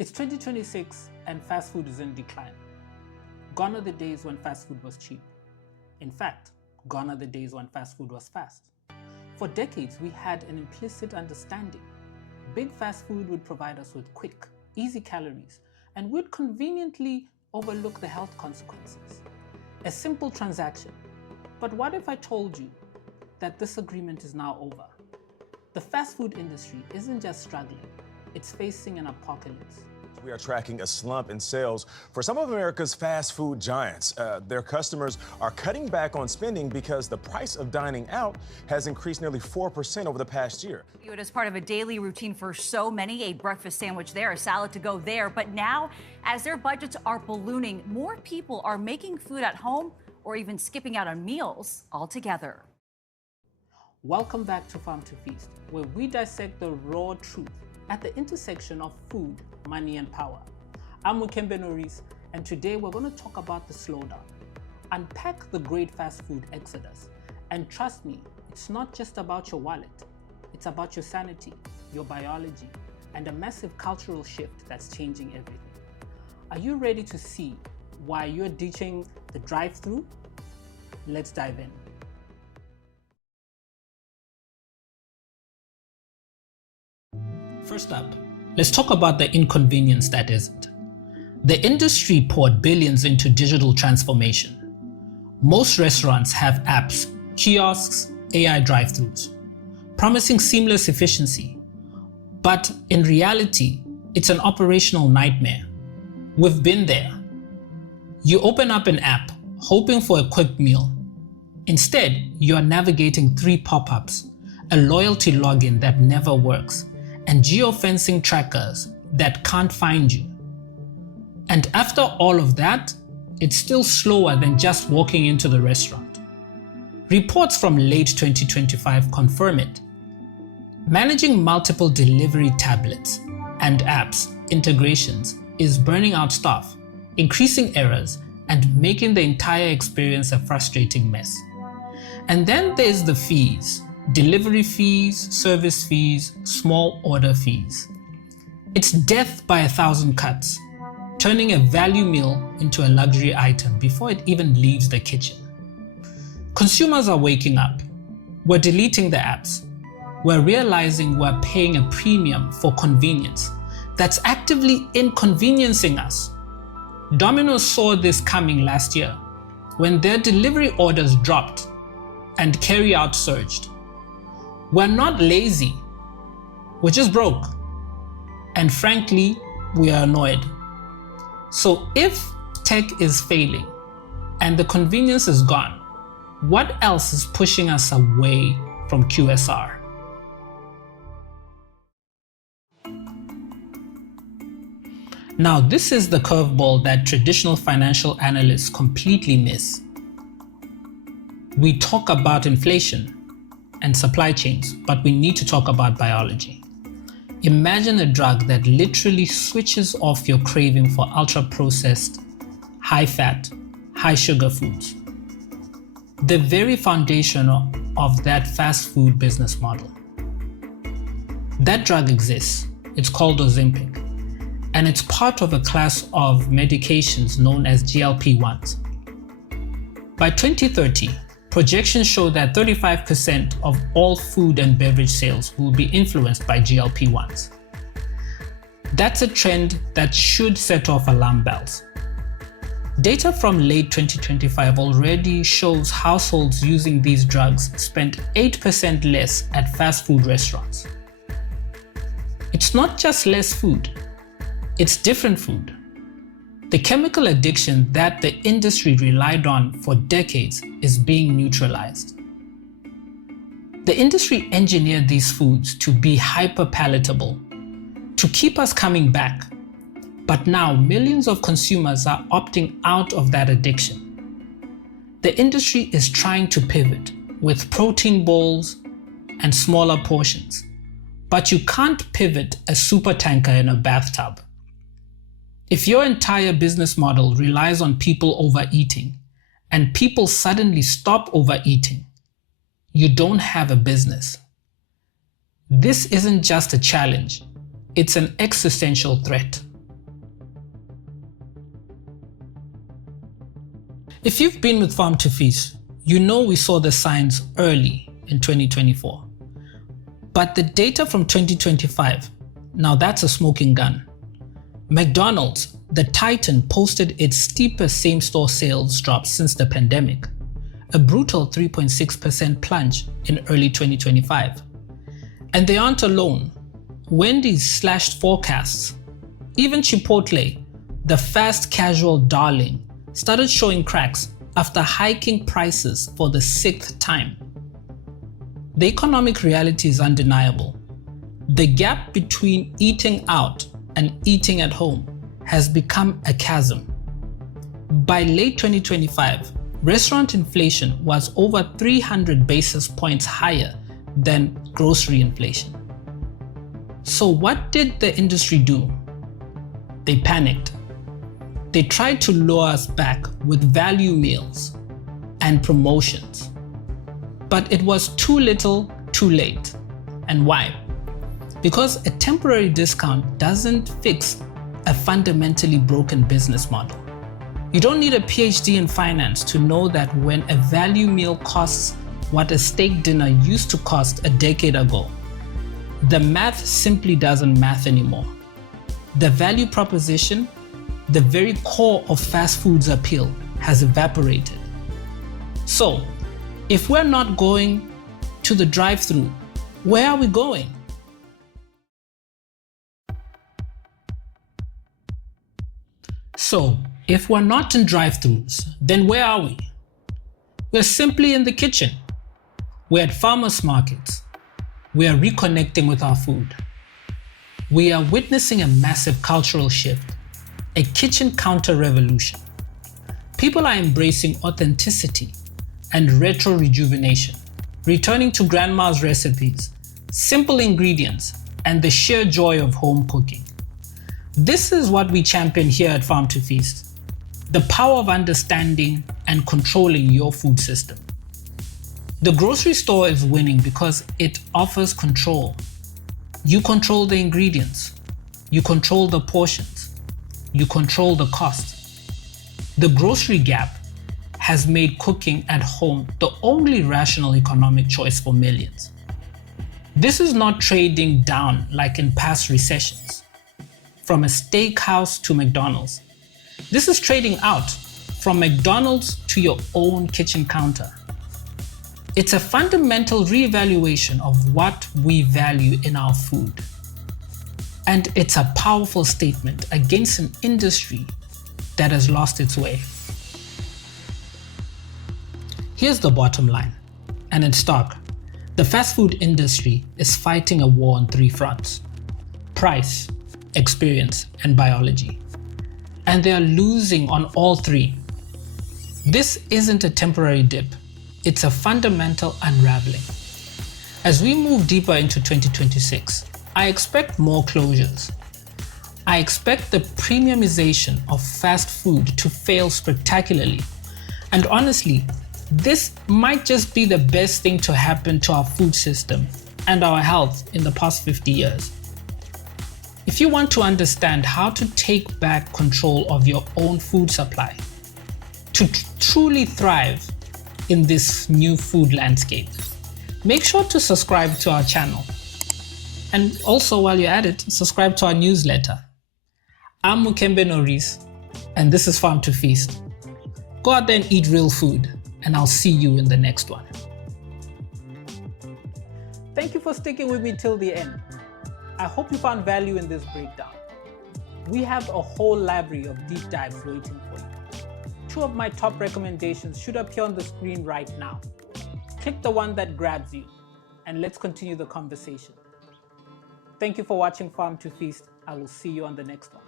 It's 2026 and fast food is in decline. Gone are the days when fast food was cheap. In fact, gone are the days when fast food was fast. For decades, we had an implicit understanding. Big fast food would provide us with quick, easy calories, and would conveniently overlook the health consequences. A simple transaction. But what if I told you that this agreement is now over? The fast food industry isn't just struggling, it's facing an apocalypse. We are tracking a slump in sales for some of America's fast food giants. Their customers are cutting back on spending because the price of dining out has increased nearly 4% over the past year. It is part of a daily routine for so many, a breakfast sandwich there, a salad to go there. But now, as their budgets are ballooning, more people are making food at home or even skipping out on meals altogether. Welcome back to Farm to Feast, where we dissect the raw truth at the intersection of food, money, and power. I'm Mukembe Norris, and today we're going to talk about the slowdown, unpack the great fast food exodus, and trust me, it's not just about your wallet, it's about your sanity, your biology, and a massive cultural shift that's changing everything. Are you ready to see why you're ditching the drive-through? Let's dive in. First up, let's talk about the inconvenience that isn't. The industry poured billions into digital transformation. Most restaurants have apps, kiosks, AI drive-thrus, promising seamless efficiency. But in reality, it's an operational nightmare. We've been there. You open up an app, hoping for a quick meal. Instead, you are navigating 3 pop-ups, a loyalty login that never works, and geofencing trackers that can't find you. And after all of that, it's still slower than just walking into the restaurant. Reports from late 2025 confirm it. Managing multiple delivery tablets and apps integrations is burning out staff, increasing errors, and making the entire experience a frustrating mess. And then there's the fees. Delivery fees, service fees, small order fees. It's death by 1,000 cuts, turning a value meal into a luxury item before it even leaves the kitchen. Consumers are waking up. We're deleting the apps. We're realizing we're paying a premium for convenience that's actively inconveniencing us. Domino's saw this coming last year when their delivery orders dropped and carry-out surged. We're not lazy, we're just broke. And frankly, we are annoyed. So if tech is failing and the convenience is gone, what else is pushing us away from QSR? Now, this is the curveball that traditional financial analysts completely miss. We talk about inflation and supply chains, but we need to talk about biology. Imagine a drug that literally switches off your craving for ultra-processed, high-fat, high-sugar foods. The very foundation of that fast food business model. That drug exists. It's called Ozempic, and it's part of a class of medications known as GLP-1s. By 2030, projections show that 35% of all food and beverage sales will be influenced by GLP-1s. That's a trend that should set off alarm bells. Data from late 2025 already shows households using these drugs spent 8% less at fast food restaurants. It's not just less food, it's different food. The chemical addiction that the industry relied on for decades is being neutralized. The industry engineered these foods to be hyper-palatable, to keep us coming back. But now millions of consumers are opting out of that addiction. The industry is trying to pivot with protein bowls and smaller portions. But you can't pivot a supertanker in a bathtub. If your entire business model relies on people overeating and people suddenly stop overeating, you don't have a business. This isn't just a challenge, it's an existential threat. If you've been with Farm to Feast, you know we saw the signs early in 2024. But the data from 2025, now that's a smoking gun. McDonald's, the titan, posted its steepest same-store sales drop since the pandemic, a brutal 3.6% plunge in early 2025. And they aren't alone. Wendy's slashed forecasts. Even Chipotle, the fast casual darling, started showing cracks after hiking prices for the 6th time. The economic reality is undeniable. The gap between eating out and eating at home has become a chasm. By late 2025, restaurant inflation was over 300 basis points higher than grocery inflation. So what did the industry do? They panicked. They tried to lure us back with value meals and promotions. But it was too little, too late. And why? Because a temporary discount doesn't fix a fundamentally broken business model. You don't need a PhD in finance to know that when a value meal costs what a steak dinner used to cost a decade ago, the math simply doesn't math anymore. The value proposition, the very core of fast food's appeal, has evaporated. So, if we're not going to the drive-thru, where are we going? So, if we're not in drive-thrus, then where are we? We're simply in the kitchen. We're at farmers markets. We are reconnecting with our food. We are witnessing a massive cultural shift, a kitchen counter revolution. People are embracing authenticity and retro rejuvenation, returning to grandma's recipes, simple ingredients, and the sheer joy of home cooking. This is what we champion here at Farm to Feast: the power of understanding and controlling your food system. The grocery store is winning because it offers control. You control the ingredients, you control the portions, you control the cost. The grocery gap has made cooking at home the only rational economic choice for millions. This is not trading down like in past recessions, from a steakhouse to McDonald's. This is trading out from McDonald's to your own kitchen counter. It's a fundamental reevaluation of what we value in our food. And it's a powerful statement against an industry that has lost its way. Here's the bottom line, and in stark, the fast food industry is fighting a war on 3 fronts: price, experience, and biology. And they are losing on all 3. This isn't a temporary dip, it's a fundamental unraveling. As we move deeper into 2026, I expect more closures. I expect the premiumization of fast food to fail spectacularly. And honestly, this might just be the best thing to happen to our food system and our health in the past 50 years. If you want to understand how to take back control of your own food supply, to truly thrive in this new food landscape, make sure to subscribe to our channel. And also, while you're at it, subscribe to our newsletter. I'm Mukembe Norris, and this is Farm to Feast. Go out there and eat real food, and I'll see you in the next one. Thank you for sticking with me till the end. I hope you found value in this breakdown. We have a whole library of deep dives waiting for you. 2 of my top recommendations should appear on the screen right now. Click the one that grabs you, and let's continue the conversation. Thank you for watching Farm to Feast. I will see you on the next one.